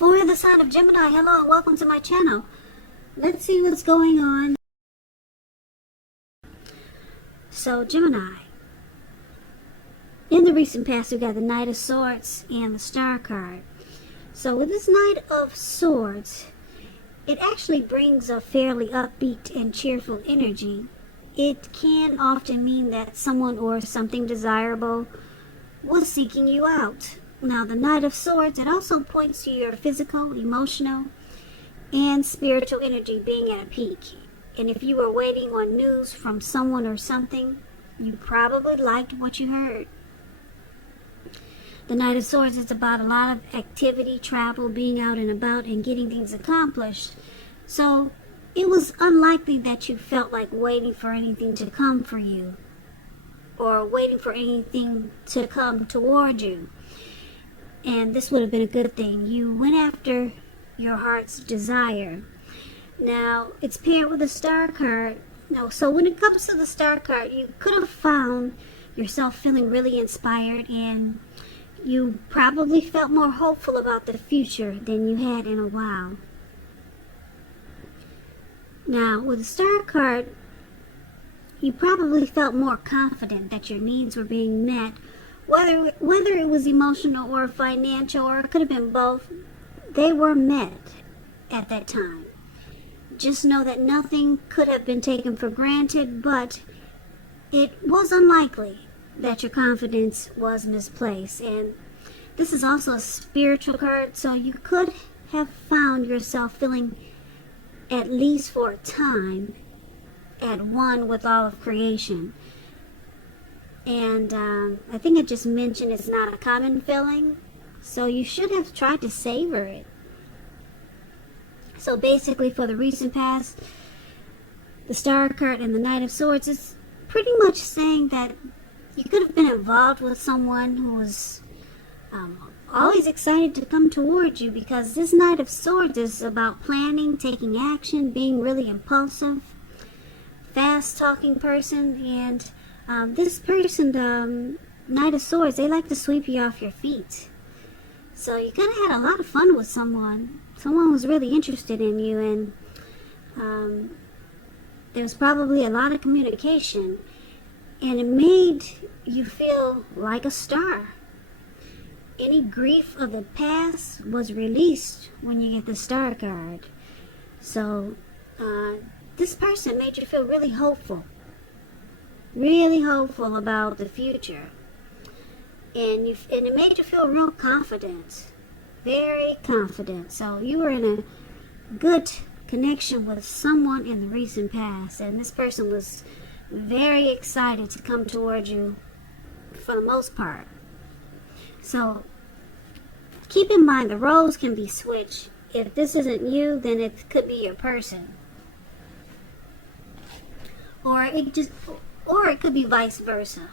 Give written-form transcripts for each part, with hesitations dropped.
For the sign of Gemini, hello and welcome to my channel. Let's see what's going on. So Gemini, in the recent past we got the Knight of Swords and the Star card. So with this Knight of Swords, it actually brings a fairly upbeat and cheerful energy. It can often mean that someone or something desirable was seeking you out. Now the Knight of Swords, it also points to your physical, emotional, and spiritual energy being at a peak. And if you were waiting on news from someone or something, you probably liked what you heard. The Knight of Swords is about a lot of activity, travel, being out and about, and getting things accomplished. So it was unlikely that you felt like waiting for anything to come for you, or waiting for anything to come toward you. And this would have been a good thing. You went after your heart's desire. Now, it's paired with a Star card. Now, so when it comes to the Star card, you could have found yourself feeling really inspired, and you probably felt more hopeful about the future than you had in a while. Now, with the Star card, you probably felt more confident that your needs were being met, whether it was emotional or financial, or it could have been both. They were met at that time. Just know that nothing could have been taken for granted, but it was unlikely that your confidence was misplaced. And this is also a spiritual card, so you could have found yourself feeling, at least for a time, at one with all of creation. And I think I just mentioned it's not a common feeling, so you should have tried to savor it. So basically, for the recent past, the Star card and the Knight of Swords is pretty much saying that you could have been involved with someone who was always excited to come towards you, because this Knight of Swords is about planning, taking action, being really impulsive, fast-talking person. And this person, Knight of Swords, they like to sweep you off your feet. So you kind of had a lot of fun with someone. Someone was really interested in you, and there was probably a lot of communication, and it made you feel like a star. Any grief of the past was released when you get the Star card. So this person made you feel really hopeful about the future, and it made you feel real confident, very confident. So you were in a good connection with someone in the recent past, and this person was very excited to come towards you for the most part. So keep in mind, the roles can be switched. If this isn't you, then it could be your person, or it could be vice versa.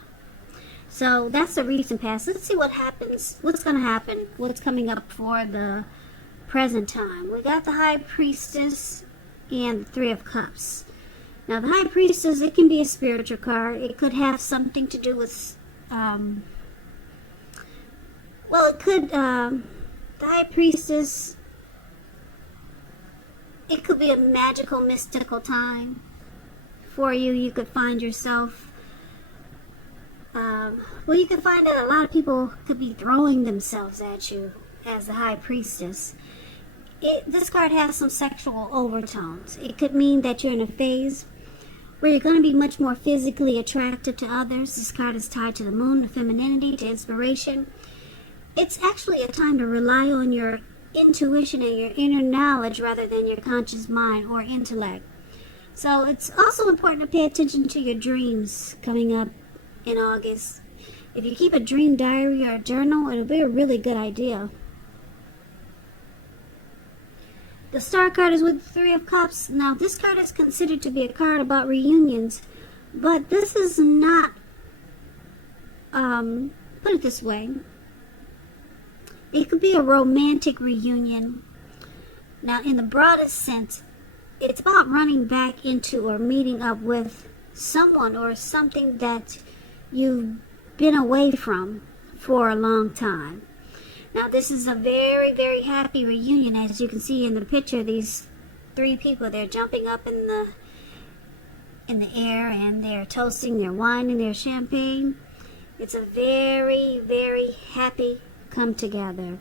So that's the recent past. Let's see what happens, what's going to happen, what's coming up for the present time. We got the High Priestess and the Three of Cups. Now the High Priestess, it can be a spiritual card. It could have something to do with the High Priestess, it could be a magical, mystical time for you. You could find yourself, you could find that a lot of people could be throwing themselves at you as the High Priestess. This card has some sexual overtones. It could mean that you're in a phase where you're going to be much more physically attractive to others. This card is tied to the moon, to femininity, to inspiration. It's actually a time to rely on your intuition and your inner knowledge rather than your conscious mind or intellect. So it's also important to pay attention to your dreams coming up in August. If you keep a dream diary or a journal, it'll be a really good idea. The Star card is with the Three of Cups. Now this card is considered to be a card about reunions, but this is not, put it this way, it could be a romantic reunion. Now in the broadest sense, it's about running back into or meeting up with someone or something that you've been away from for a long time. Now this is a very, very happy reunion. As you can see in the picture, these three people, they're jumping up in the air, and they're toasting their wine and their champagne. It's a very, very happy come together.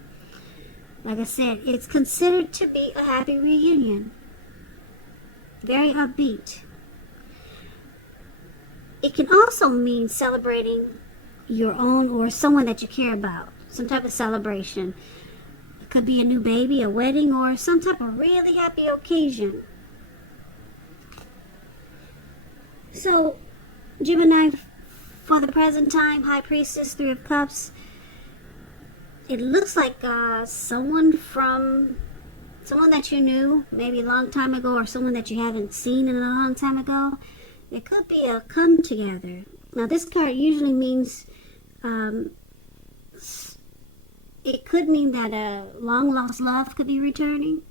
Like I said, it's considered to be a happy reunion. Very upbeat. It can also mean celebrating your own or someone that you care about. Some type of celebration. It could be a new baby, a wedding, or some type of really happy occasion. So, Gemini, for the present time, High Priestess, Three of Cups, it looks like someone that you knew maybe a long time ago, or someone that you haven't seen in a long time ago. It could be a come together. Now this card usually means, it could mean that a long lost love could be returning.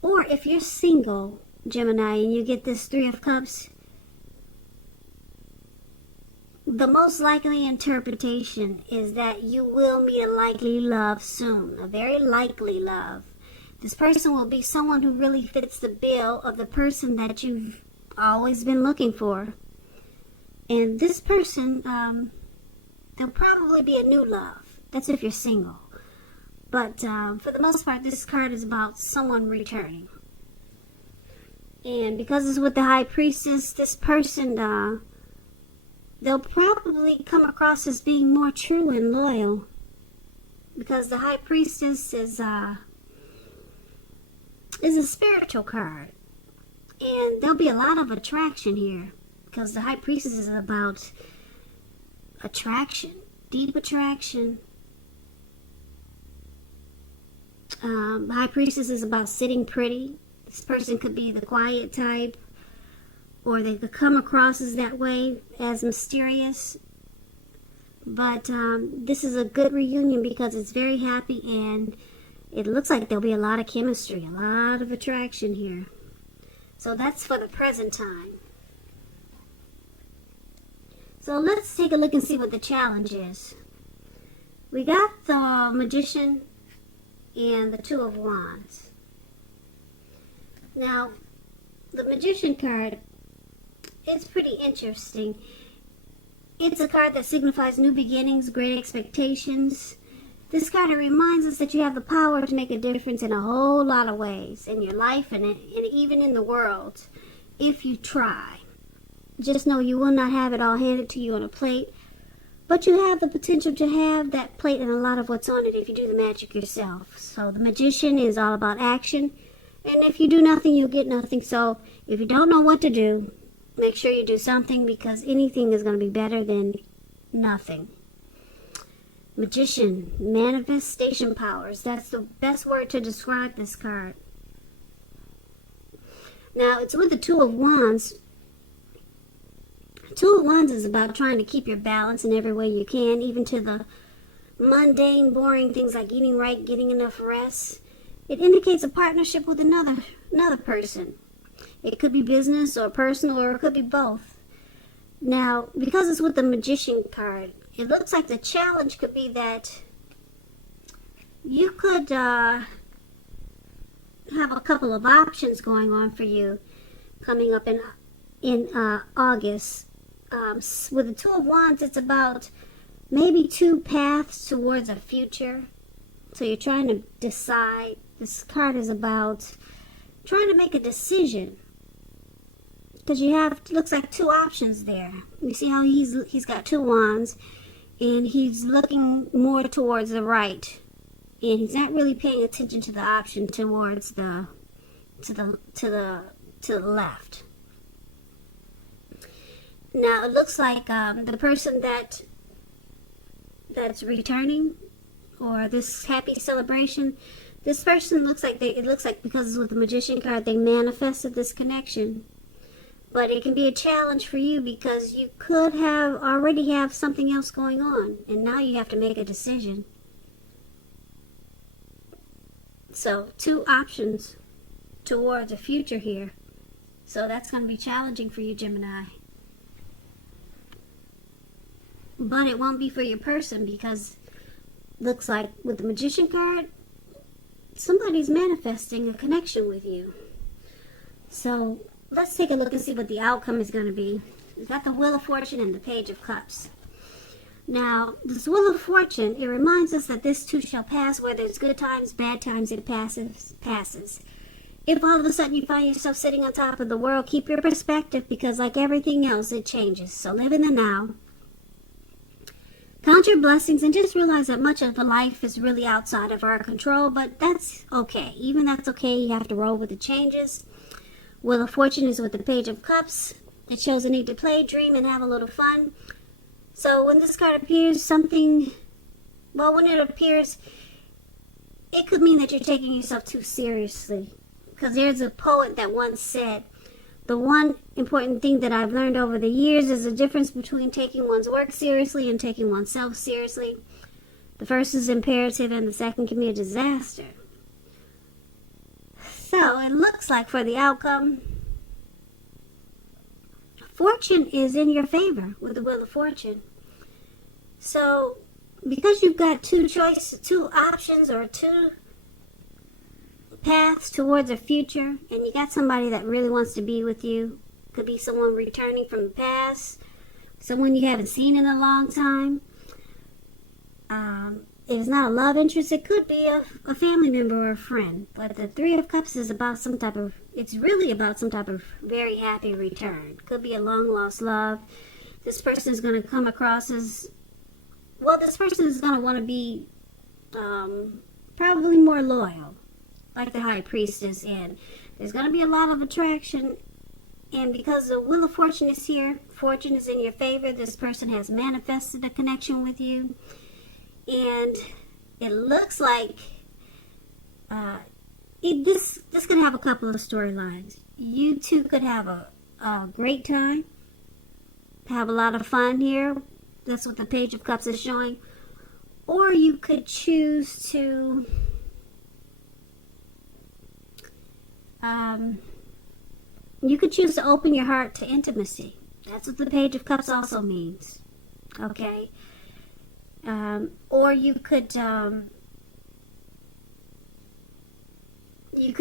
Or if you're single, Gemini, and you get this Three of Cups, the most likely interpretation is that you will meet a likely love soon, a very likely love. This person will be someone who really fits the bill of the person that you've always been looking for. And this person, there'll probably be a new love. That's if you're single. But for the most part, this card is about someone returning. And because it's with the High Priestess, this person, they'll probably come across as being more true and loyal. Because the High Priestess is a spiritual card. And there'll be a lot of attraction here. Because the High Priestess is about attraction. Deep attraction. The High Priestess is about sitting pretty. This person could be the quiet type, or they could come across as that way, as mysterious. But this is a good reunion because it's very happy, and it looks like there'll be a lot of chemistry, a lot of attraction here. So that's for the present time. So let's take a look and see what the challenge is. We got the Magician and the Two of Wands. Now, the Magician card is pretty interesting. It's a card that signifies new beginnings, great expectations. This card reminds us that you have the power to make a difference in a whole lot of ways in your life and even in the world if you try. Just know you will not have it all handed to you on a plate, but you have the potential to have that plate and a lot of what's on it if you do the magic yourself. So the Magician is all about action, and if you do nothing, you'll get nothing. So if you don't know what to do, make sure you do something, because anything is going to be better than nothing. Magician, manifestation powers. That's the best word to describe this card. Now, it's with the Two of Wands. Two of Wands is about trying to keep your balance in every way you can, even to the mundane, boring things like eating right, getting enough rest. It indicates a partnership with another person. It could be business or personal, or it could be both. Now, because it's with the Magician card, it looks like the challenge could be that you could have a couple of options going on for you coming up in August. With the Two of Wands, it's about maybe two paths towards a future. So you're trying to decide. This card is about trying to make a decision, because you have, looks like, two options there. You see how he's got two wands, and he's looking more towards the right, and he's not really paying attention to the option towards the left. Now it looks like the person that's returning, or this happy celebration, this person looks like it looks like, because it's with the Magician card, they manifested this connection. But it can be a challenge for you, because you could already have something else going on, and now you have to make a decision. So, two options towards a future here. So that's going to be challenging for you, Gemini. But it won't be for your person, because looks like with the Magician card, somebody's manifesting a connection with you. So let's take a look and see what the outcome is going to be. We've got the Wheel of Fortune and the Page of Cups. Now, this Wheel of Fortune, it reminds us that this too shall pass. Whether it's good times, bad times, it passes. If all of a sudden you find yourself sitting on top of the world, keep your perspective, because like everything else, it changes. So live in the now. Count your blessings and just realize that much of life is really outside of our control, but that's okay. Even that's okay. You have to roll with the changes. Wheel of Fortune is with the Page of Cups. It shows a need to play, dream, and have a little fun. So when this card appears, when it appears, it could mean that you're taking yourself too seriously. Because there's a poet that once said, the one important thing that I've learned over the years is the difference between taking one's work seriously and taking oneself seriously. The first is imperative and the second can be a disaster. So it looks like for the outcome, fortune is in your favor with the Wheel of Fortune. So because you've got two options or two paths towards a future, and you got somebody that really wants to be with you, could be someone returning from the past, someone you haven't seen in a long time. If it's not a love interest, it could be a family member or a friend. But the Three of Cups is about it's really about some type of very happy return. Could be a long lost love. This person is going to come across as, this person is going to want to be probably more loyal, like the High Priestess, and there's going to be a lot of attraction. And because the Wheel of Fortune is here, fortune is in your favor. This person has manifested a connection with you, and it looks like this could have a couple of storylines. You two could have a great time, have a lot of fun here. That's what the Page of Cups is showing. Or you could choose to open your heart to intimacy. That's what the Page of Cups also means. Okay? Or you could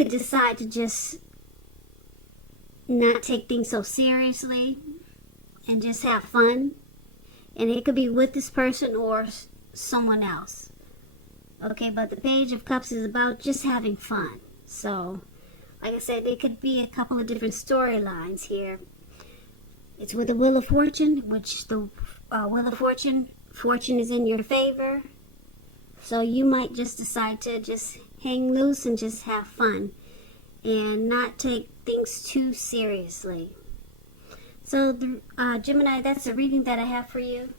decide to just not take things so seriously and just have fun. And it could be with this person or someone else. Okay, but the Page of Cups is about just having fun. So, like I said, there could be a couple of different storylines here. It's with the Wheel of Fortune, which the Wheel of Fortune is in your favor. So you might just decide to just hang loose and just have fun and not take things too seriously. So, Gemini, that's the reading that I have for you.